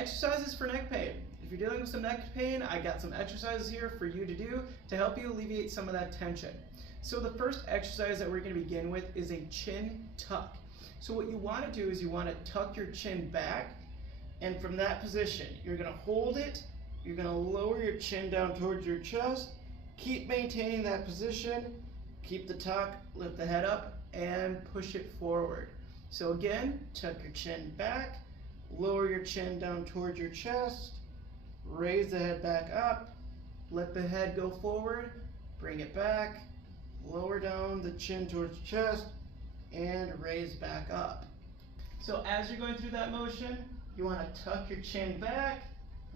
exercises for neck pain. If you're dealing with some neck pain, I got some exercises here for you to do to help you alleviate some of that tension. So the first exercise that we're going to begin with is a chin tuck. So what you want to do is you want to tuck your chin back, and from that position, you're going to hold it, you're going to lower your chin down towards your chest, keep maintaining that position, keep the tuck, lift the head up, and push it forward. So again, tuck your chin back, lower your chin down towards your chest, raise the head back up, let the head go forward, bring it back, lower down the chin towards the chest, and raise back up. So as you're going through that motion, you want to tuck your chin back,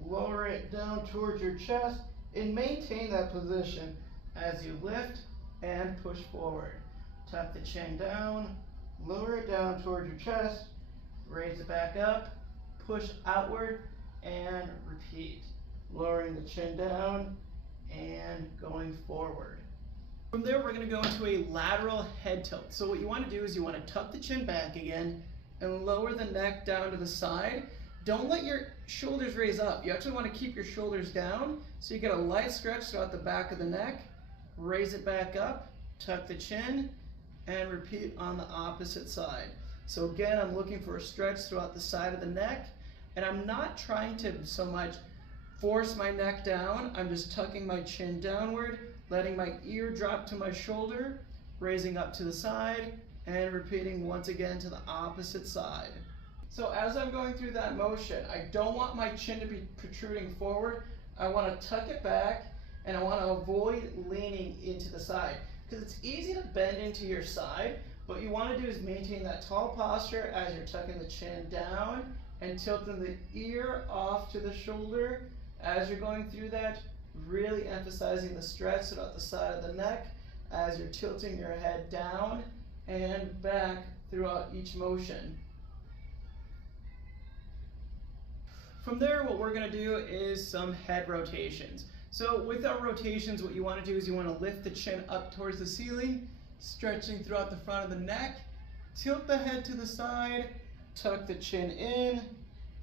lower it down towards your chest, and maintain that position as you lift and push forward. Tuck the chin down, lower it down towards your chest, raise it back up, push outward, and repeat. Lowering the chin down and going forward. From there, we're going to go into a lateral head tilt. So what you want to do is you want to tuck the chin back again and lower the neck down to the side. Don't let your shoulders raise up. You actually want to keep your shoulders down so you get a light stretch throughout the back of the neck. Raise it back up, tuck the chin, and repeat on the opposite side. So again, I'm looking for a stretch throughout the side of the neck, and I'm not trying to so much force my neck down. I'm just tucking my chin downward, letting my ear drop to my shoulder, raising up to the side, and repeating once again to the opposite side. So as I'm going through that motion, I don't want my chin to be protruding forward. I want to tuck it back, and I want to avoid leaning into the side, because it's easy to bend into your side. What you want to do is maintain that tall posture as you're tucking the chin down and tilting the ear off to the shoulder. As you're going through that, really emphasizing the stretch throughout the side of the neck as you're tilting your head down and back throughout each motion. From there, what we're going to do is some head rotations. So with our rotations, what you want to do is you want to lift the chin up towards the ceiling, stretching throughout the front of the neck, tilt the head to the side, tuck the chin in,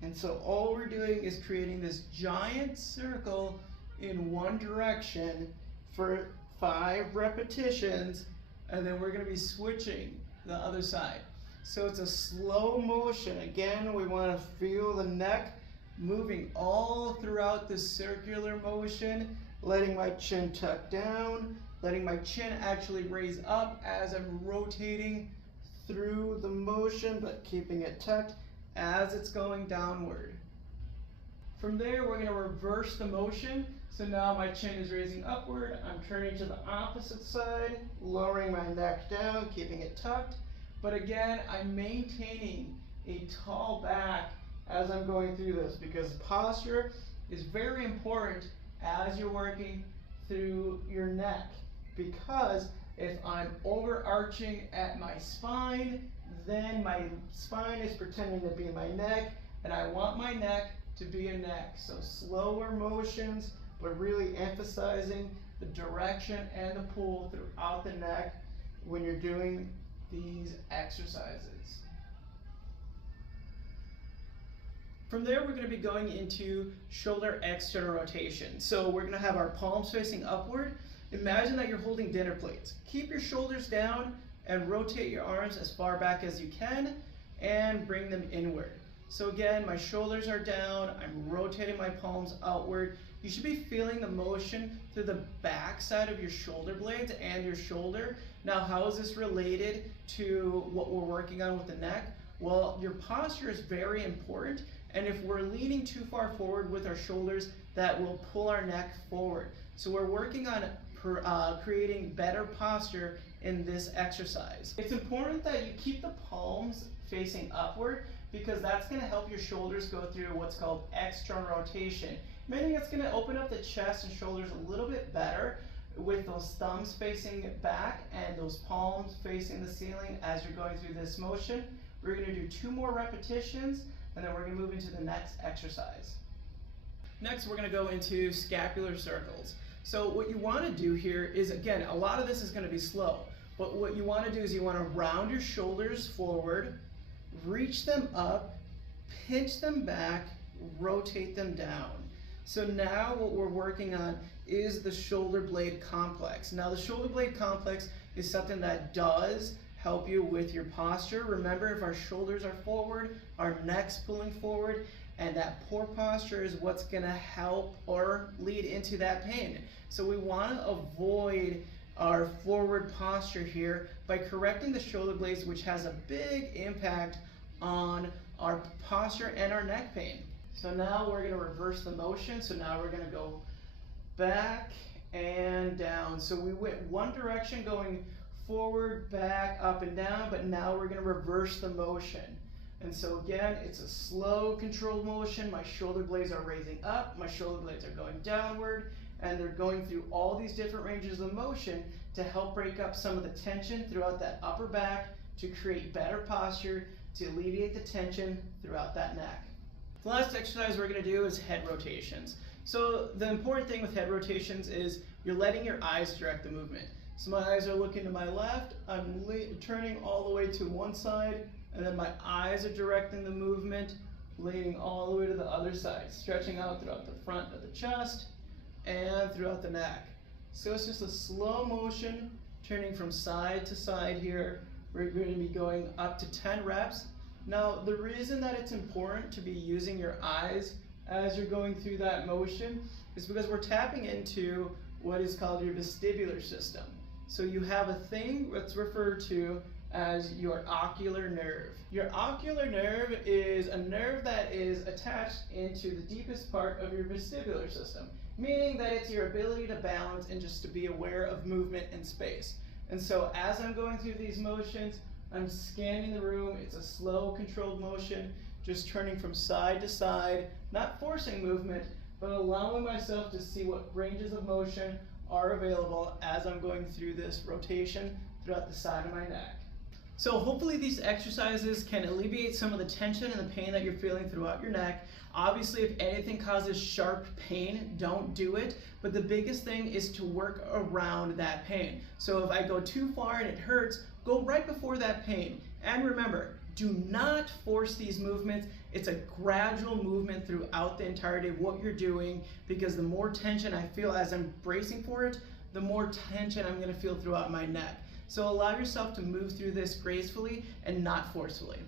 and so all we're doing is creating this giant circle in one direction for 5 repetitions, and then we're going to be switching the other side. So it's a slow motion. Again, we want to feel the neck moving all throughout this circular motion, letting my chin tuck down, letting my chin actually raise up as I'm rotating through the motion, but keeping it tucked as it's going downward. From there, we're going to reverse the motion. So now my chin is raising upward. I'm turning to the opposite side, lowering my neck down, keeping it tucked. But again, I'm maintaining a tall back as I'm going through this, because posture is very important as you're working through your neck. Because if I'm overarching at my spine, then my spine is pretending to be my neck, and I want my neck to be a neck. So slower motions, but really emphasizing the direction and the pull throughout the neck when you're doing these exercises. From there, we're going to be going into shoulder external rotation. So we're going to have our palms facing upward. Imagine that you're holding dinner plates. Keep your shoulders down and rotate your arms as far back as you can and bring them inward. So again, my shoulders are down, I'm rotating my palms outward. You should be feeling the motion through the back side of your shoulder blades and your shoulder. Now, how is this related to what we're working on with the neck? Well, your posture is very important, and if we're leaning too far forward with our shoulders, that will pull our neck forward. So we're working on creating better posture in this exercise. It's important that you keep the palms facing upward, because that's going to help your shoulders go through what's called external rotation, meaning it's going to open up the chest and shoulders a little bit better with those thumbs facing back and those palms facing the ceiling as you're going through this motion. We're going to do 2 more repetitions, and then we're going to move into the next exercise. Next, we're going to go into scapular circles. So what you want to do here is, again, a lot of this is going to be slow, but what you want to do is you want to round your shoulders forward, reach them up, pinch them back, rotate them down. So now what we're working on is the shoulder blade complex. Now the shoulder blade complex is something that does help you with your posture. Remember, if our shoulders are forward, our neck's pulling forward, and that poor posture is what's gonna help or lead into that pain. So we wanna avoid our forward posture here by correcting the shoulder blades, which has a big impact on our posture and our neck pain. So now we're gonna reverse the motion. So now we're gonna go back and down. So we went one direction going forward, back, up and down, but now we're gonna reverse the motion. And so again, it's a slow controlled motion. My shoulder blades are raising up, my shoulder blades are going downward, and they're going through all these different ranges of motion to help break up some of the tension throughout that upper back, to create better posture, to alleviate the tension throughout that neck. The last exercise we're gonna do is head rotations. So the important thing with head rotations is you're letting your eyes direct the movement. So my eyes are looking to my left, I'm turning all the way to one side, and then my eyes are directing the movement, leaning all the way to the other side, stretching out throughout the front of the chest and throughout the neck. So it's just a slow motion, turning from side to side here. We're going to be going up to 10 reps. Now, the reason that it's important to be using your eyes as you're going through that motion is because we're tapping into what is called your vestibular system. So you have a thing that's referred to as your ocular nerve. Your ocular nerve is a nerve that is attached into the deepest part of your vestibular system, meaning that it's your ability to balance and just to be aware of movement and space. And so as I'm going through these motions, I'm scanning the room. It's a slow, controlled motion, just turning from side to side, not forcing movement, but allowing myself to see what ranges of motion are available as I'm going through this rotation throughout the side of my neck. So hopefully these exercises can alleviate some of the tension and the pain that you're feeling throughout your neck. Obviously, if anything causes sharp pain, don't do it. But the biggest thing is to work around that pain. So if I go too far and it hurts, go right before that pain. And remember, do not force these movements. It's a gradual movement throughout the entirety of what you're doing, because the more tension I feel as I'm bracing for it, the more tension I'm gonna feel throughout my neck. So allow yourself to move through this gracefully and not forcefully.